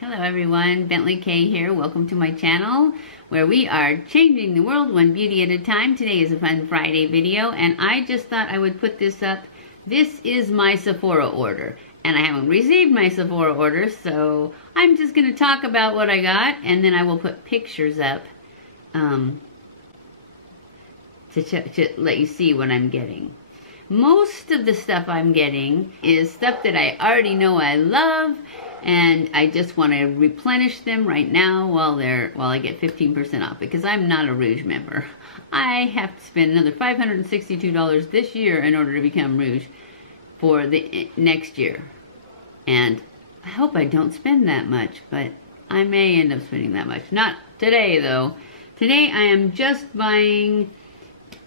Hello everyone, BentlyK here. Welcome to my channel where we are changing the world one beauty at a time. Today is a fun Friday video and I just thought I would put this up. This is my Sephora order and I haven't received my Sephora order, so I'm just going to talk about what I got and then I will put pictures up to let you see what I'm getting. Most of the stuff I'm getting is stuff that I already know I love, and I just want to replenish them right now while I get 15% off, because I'm not a Rouge member. I have to spend another $562 this year in order to become Rouge for the next year. And I hope I don't spend that much, but I may end up spending that much. Not today though. Today I am just buying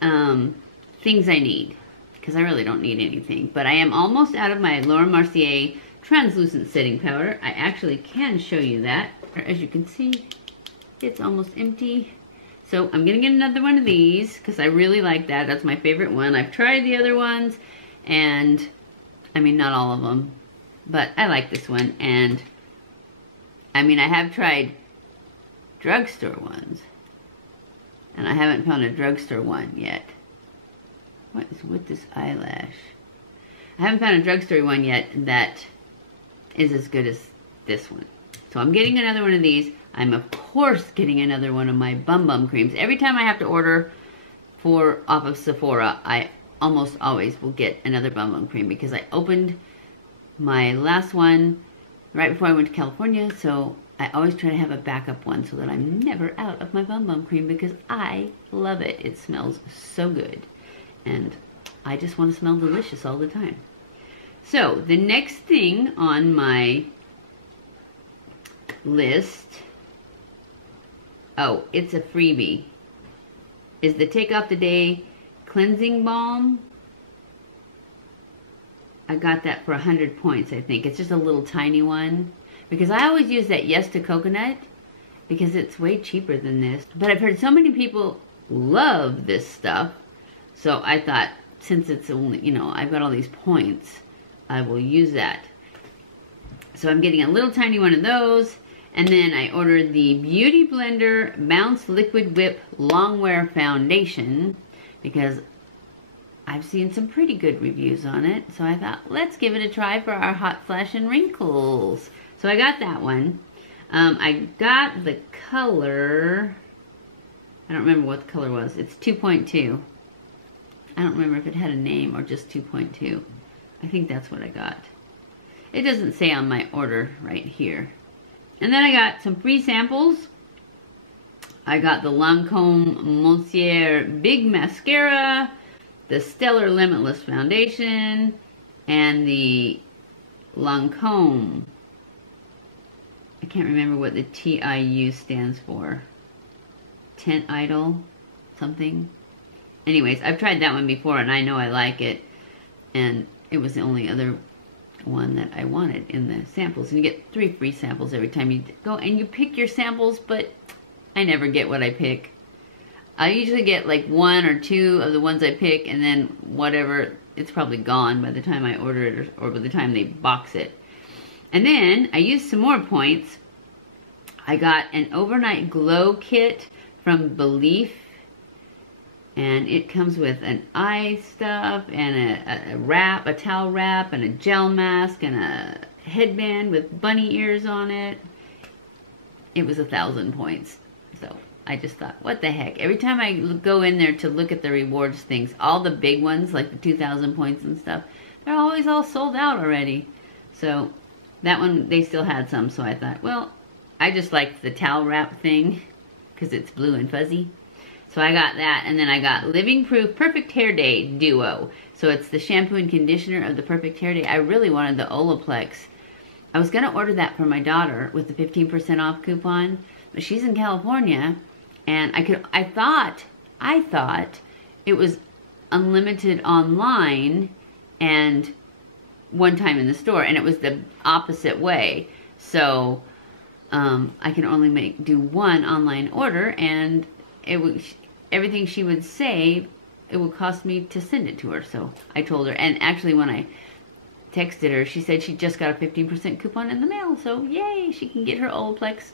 things I need, because I really don't need anything. But I am almost out of my Mercier translucent setting powder. I actually can show you that. As you can see, it's almost empty. So I'm gonna get another one of these because I really like that. That's my favorite one. I've tried the other ones, and I mean, not all of them, but I like this one. And I mean, I have tried drugstore ones, and I haven't found a drugstore one yet. What is with this eyelash? I haven't found a drugstore one yet that is as good as this one. So I'm getting another one of these. I'm of course getting another one of my Bum creams. Every time I have to order off of Sephora, I almost always will get another Bum cream, because I opened my last one right before I went to California, so I always try to have a backup one so that I'm never out of my Bum cream, because I love it. It smells so good. And I just want to smell delicious all the time. So the next thing on my list, oh, it's a freebie, is the Take Off the Day Cleansing Balm. I got that for 100 points, I think. It's just a little tiny one, because I always use that Yes to Coconut because it's way cheaper than this. But I've heard so many people love this stuff, so I thought, since it's only, you know, I've got all these points, I will use that. So I'm getting a little tiny one of those. And then I ordered the Beauty Blender Bounce Liquid Whip Longwear Foundation, because I've seen some pretty good reviews on it. So I thought, let's give it a try for our hot flash and wrinkles. So I got that one. I got the color, I don't remember what the color was. It's 2.2. I don't remember if it had a name or just 2.2. I think that's what I got. It doesn't say on my order right here. And then I got some free samples. I got the Lancome Monsieur Big Mascara, the Stellar Limitless Foundation, and the Lancome. I can't remember what the TIU stands for. Teint Idole something. Anyways, I've tried that one before and I know I like it. And it was the only other one that I wanted in the samples. And you get 3 free samples every time you go and you pick your samples, but I never get what I pick. I usually get like 1 or 2 of the ones I pick, and then whatever, it's probably gone by the time I order it, or by the time they box it. And then I used some more points. I got an overnight glow kit from Belief. And it comes with an eye stuff and a wrap, a towel wrap, and a gel mask, and a headband with bunny ears on it. It was 1,000 points. So I just thought, what the heck? Every time I go in there to look at the rewards things, all the big ones, like the 2,000 points and stuff, they're always all sold out already. So that one, they still had some. So I thought, well, I just liked the towel wrap thing because it's blue and fuzzy. So I got that, and then I got Living Proof Perfect Hair Day Duo. So it's the shampoo and conditioner of the Perfect Hair Day. I really wanted the Olaplex. I was going to order that for my daughter with the 15% off coupon, but she's in California, and I thought it was unlimited online and one time in the store, and it was the opposite way. So I can only do one online order, and it was everything she would say, it would cost me to send it to her. So I told her, and actually when I texted her. She said she just got a 15% coupon in the mail. So yay, she can get her Olaplex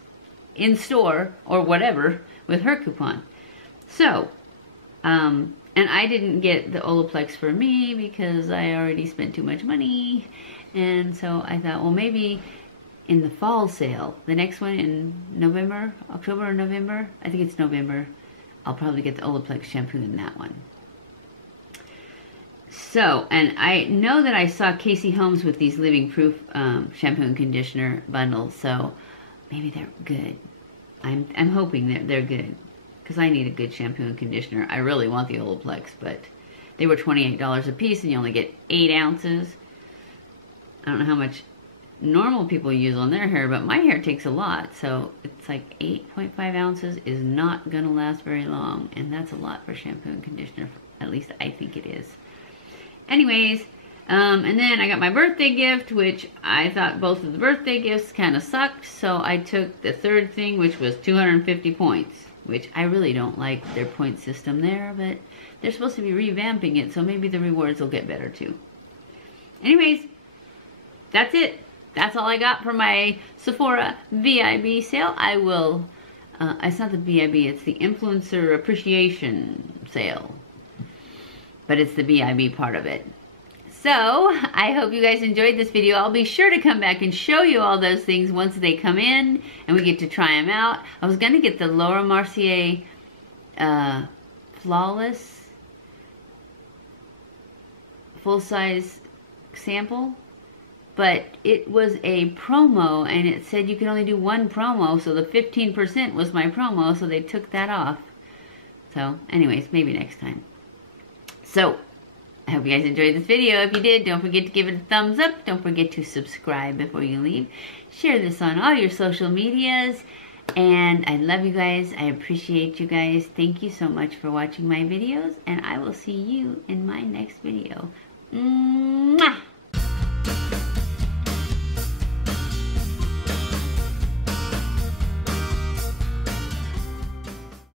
in store or whatever with her coupon. So, and I didn't get the Olaplex for me because I already spent too much money. And so I thought, well, maybe in the fall sale, the next one in November, October or November, I think it's November, I'll probably get the Olaplex shampoo in that one. So, and I know that I saw Casey Holmes with these Living Proof shampoo and conditioner bundles, so maybe they're good. I'm hoping that they're good, because I need a good shampoo and conditioner. I really want the Olaplex, but they were $28 a piece, and you only get 8 ounces. I don't know how much normal people use on their hair, but my hair takes a lot, so it's like 8.5 ounces is not gonna last very long, and that's a lot for shampoo and conditioner. At least I think it is. Anyways, and then I got my birthday gift, which I thought both of the birthday gifts kind of sucked, so I took the third thing, which was 250 points, which I really don't like their point system there, but they're supposed to be revamping it, so maybe the rewards will get better too. Anyways, that's it. That's all I got for my Sephora VIB sale. I will, it's not the VIB, it's the Influencer Appreciation sale. But it's the VIB part of it. So, I hope you guys enjoyed this video. I'll be sure to come back and show you all those things once they come in and we get to try them out. I was going to get the Laura Mercier Flawless full-size sample, but it was a promo and it said you can only do one promo, so the 15% was my promo, so they took that off. So, anyways, maybe next time. So, I hope you guys enjoyed this video. If you did, don't forget to give it a thumbs up. Don't forget to subscribe before you leave. Share this on all your social medias. And I love you guys. I appreciate you guys. Thank you so much for watching my videos. And I will see you in my next video.